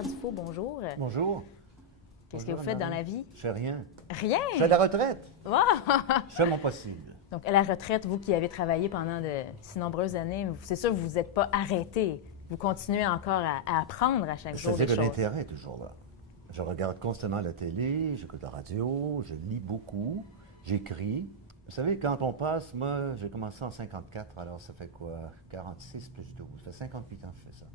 Pierre Dufault, bonjour. Bonjour. Qu'est-ce que vous faites dans la vie? Je fais rien. Rien? Je fais de la retraite. Wow! Je fais mon possible. Donc, à la retraite, vous qui avez travaillé pendant de si nombreuses années, c'est sûr que vous vous êtes pas arrêté. Vous continuez encore à apprendre à chaque jour des C'est de choses. l'intérêt toujours là. Je regarde constamment la télé, j'écoute la radio, je lis beaucoup, j'écris. Vous savez, quand on passe, moi, j'ai commencé en 54, alors ça fait quoi? 46 plus 12, ça fait 58 ans que je fais ça.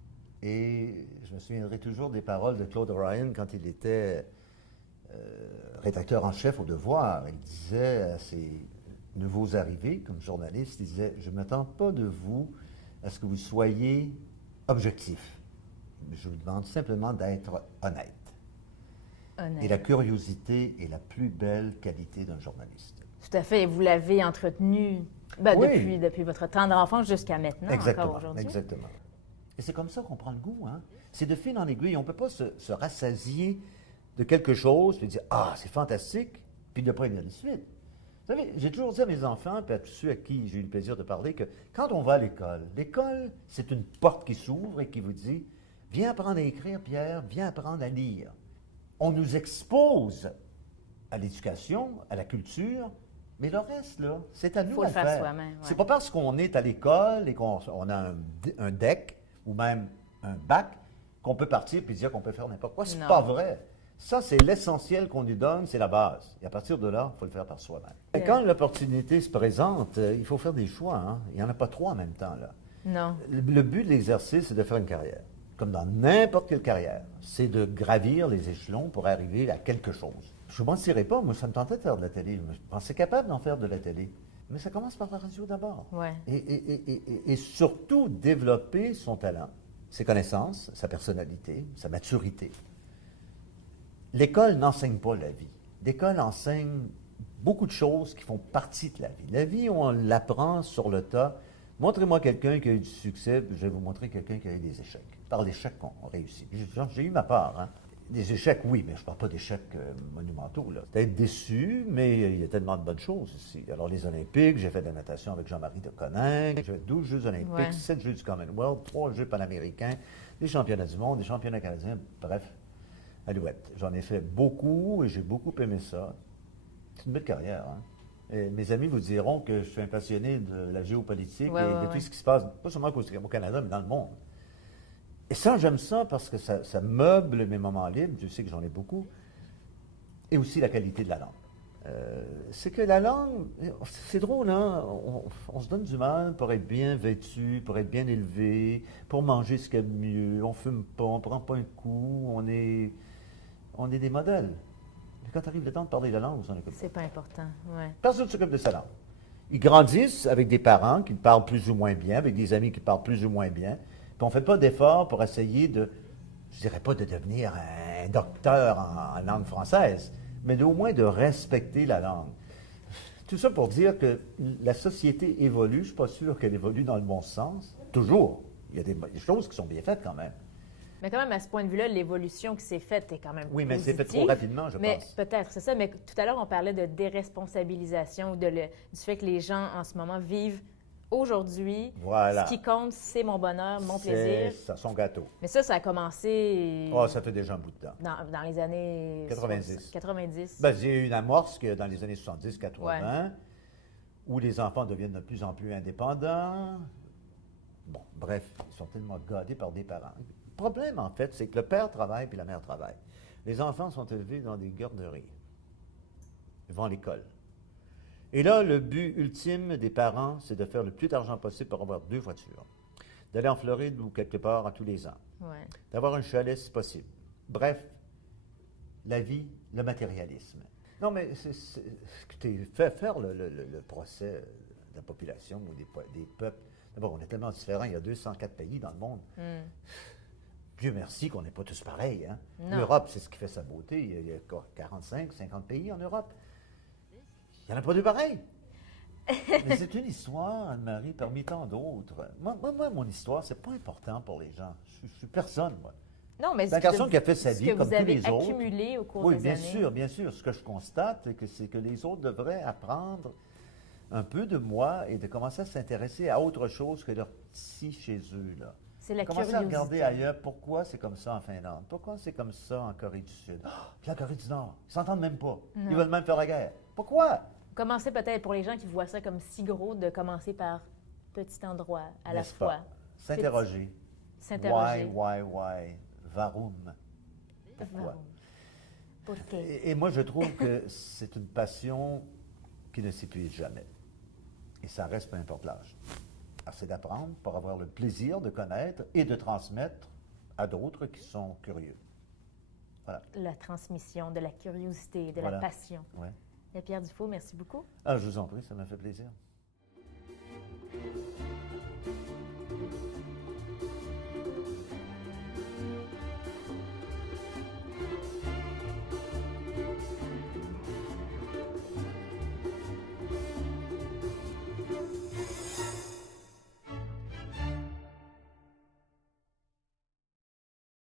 Et je me souviendrai toujours des paroles de Claude Ryan quand il était rédacteur en chef au Devoir. Il disait à ses nouveaux arrivés comme journaliste, il disait « Je ne m'attends pas de vous à ce que vous soyez objectif. Je vous demande simplement d'être honnête. » Honnête. Et la curiosité est la plus belle qualité d'un journaliste. Tout à fait. Vous l'avez entretenu Oui. depuis votre temps d'enfance jusqu'à maintenant, Exactement, encore aujourd'hui. exactement. Et c'est comme ça qu'on prend le goût. Hein? C'est de fil en aiguille. On ne peut pas se rassasier de quelque chose puis dire « Ah, c'est fantastique », puis ne pas y aller de suite. Vous savez, j'ai toujours dit à mes enfants, puis à tous ceux à qui j'ai eu le plaisir de parler, que quand on va à l'école, c'est une porte qui s'ouvre et qui vous dit « Viens apprendre à écrire, Pierre, viens apprendre à lire ». On nous expose à l'éducation, à la culture, mais le reste, là, c'est à nous Faut à le faire faire. soi-même, ouais. C'est pas parce qu'on est à l'école et qu'on a un DEC ou même un bac qu'on peut partir et dire qu'on peut faire n'importe quoi. C'est Non. pas vrai. Ça, c'est l'essentiel qu'on nous donne, c'est la base. Et à partir de là, il faut le faire par soi-même. Et quand l'opportunité se présente, il faut faire des choix. Hein? Il n'y en a pas trois en même temps, là. Non. Le but de l'exercice, c'est de faire une carrière. Comme dans n'importe quelle carrière. C'est de gravir les échelons pour arriver à quelque chose. Je ne mentirais pas, moi, ça me tentait de faire de la télé. Je pensais capable d'en faire de la télé. Mais ça commence par la radio d'abord. Ouais. Et surtout, développer son talent, ses connaissances, sa personnalité, sa maturité. L'école n'enseigne pas la vie. L'école enseigne beaucoup de choses qui font partie de la vie. La vie, on l'apprend sur le tas. Montrez-moi quelqu'un qui a eu du succès, puis je vais vous montrer quelqu'un qui a eu des échecs. Par l'échec qu'on réussit. J'ai eu ma part. Hein? Des échecs, oui, mais je ne parle pas d'échecs monumentaux. Peut-être déçu, mais il y a tellement de bonnes choses ici. Alors, les Olympiques, j'ai fait de la natation avec Jean-Marie de Coninck. J'ai fait 12 Jeux olympiques, Ouais. 7 Jeux du Commonwealth, 3 Jeux panaméricains, des championnats du monde, des championnats canadiens, bref. Alouette. J'en ai fait beaucoup et j'ai beaucoup aimé ça. C'est une belle carrière. Hein? Et mes amis vous diront que je suis un passionné de la géopolitique et de tout ce qui se passe, pas seulement au Canada, mais dans le monde. Et ça, j'aime ça parce que ça meuble mes moments libres. Je sais que j'en ai beaucoup. Et aussi la qualité de la langue. C'est que la langue, c'est drôle, hein? On se donne du mal pour être bien vêtu, pour être bien élevé, pour manger ce qu'il y a de mieux. On fume pas, on prend pas un coup, on est des modèles. Mais quand arrive le temps de parler la langue, on s'en occupe pas. C'est pas important. Ouais. Personne ne s'occupe de sa langue. Ils grandissent avec des parents qui parlent plus ou moins bien, avec des amis qui parlent plus ou moins bien. Puis on ne fait pas d'efforts pour essayer de, je dirais pas de devenir un docteur en langue française, mais au moins de respecter la langue. Tout ça pour dire que la société évolue. Je ne suis pas sûr qu'elle évolue dans le bon sens. Toujours. Il y a des choses qui sont bien faites quand même. Mais quand même, à ce point de vue-là, l'évolution qui s'est faite est quand même Oui, mais c'est fait positive. trop rapidement, je Mais pense. peut-être, c'est ça. Mais tout à l'heure, on parlait de déresponsabilisation, du fait que les gens, en ce moment, vivent aujourd'hui. Voilà. Ce qui compte, c'est mon bonheur, mon C'est plaisir. ça, son gâteau. Mais ça a commencé Oh, ça fait déjà un bout de temps. dans les années 90. 90. Ben, j'ai eu une amorce que dans les années 70-80, où les enfants deviennent de plus en plus indépendants. Bon, bref, ils sont tellement gâtés par des parents. Le problème, en fait, c'est que le père travaille puis la mère travaille. Les enfants sont élevés dans des garderies. Ils vont à l'école. Et là, le but ultime des parents, c'est de faire le plus d'argent possible pour avoir 2 voitures. D'aller en Floride ou quelque part à tous les ans. Ouais. D'avoir un chalet si possible. Bref, la vie, le matérialisme. Non, mais écoutez, faire le procès de la population ou des peuples. D'abord, on est tellement différents. Il y a 204 pays dans le monde. Dieu merci qu'on n'est pas tous pareils. Hein? Non. L'Europe, c'est ce qui fait sa beauté. Il y a 45, 50 pays en Europe. Il n'y en a pas 2 pareils. Mais c'est une histoire, Anne-Marie, parmi tant d'autres. Moi, mon histoire, c'est pas important pour les gens. Je suis personne, moi. Non, mais C'est un garçon qui a fait sa vie comme tous les autres. Ce que vous avez accumulé au cours Oui, des bien années. sûr, bien sûr. Ce que je constate, c'est que les autres devraient apprendre un peu de moi et de commencer à s'intéresser à autre chose que leur petit chez eux, là. C'est la Commencez à curiosité. regarder ailleurs pourquoi c'est comme ça en Finlande, pourquoi c'est comme ça en Corée du Sud. Puis la Corée du Nord, ils s'entendent même pas. Non. Ils veulent même faire la guerre. Pourquoi? Commencez peut-être, pour les gens qui voient ça comme si gros, de commencer par petit endroit à la N'est-ce pas? fois. S'interroger. S'interroger. Why? Varum. Pourquoi? Pourquoi? Et moi, je trouve que c'est une passion qui ne s'épuise jamais. Et ça reste peu importe l'âge. Alors, c'est d'apprendre pour avoir le plaisir de connaître et de transmettre à d'autres qui sont curieux. Voilà. La transmission de la curiosité, de Voilà. la passion. Ouais. Et Pierre Dufault, merci beaucoup. Ah, je vous en prie, ça m'a fait plaisir.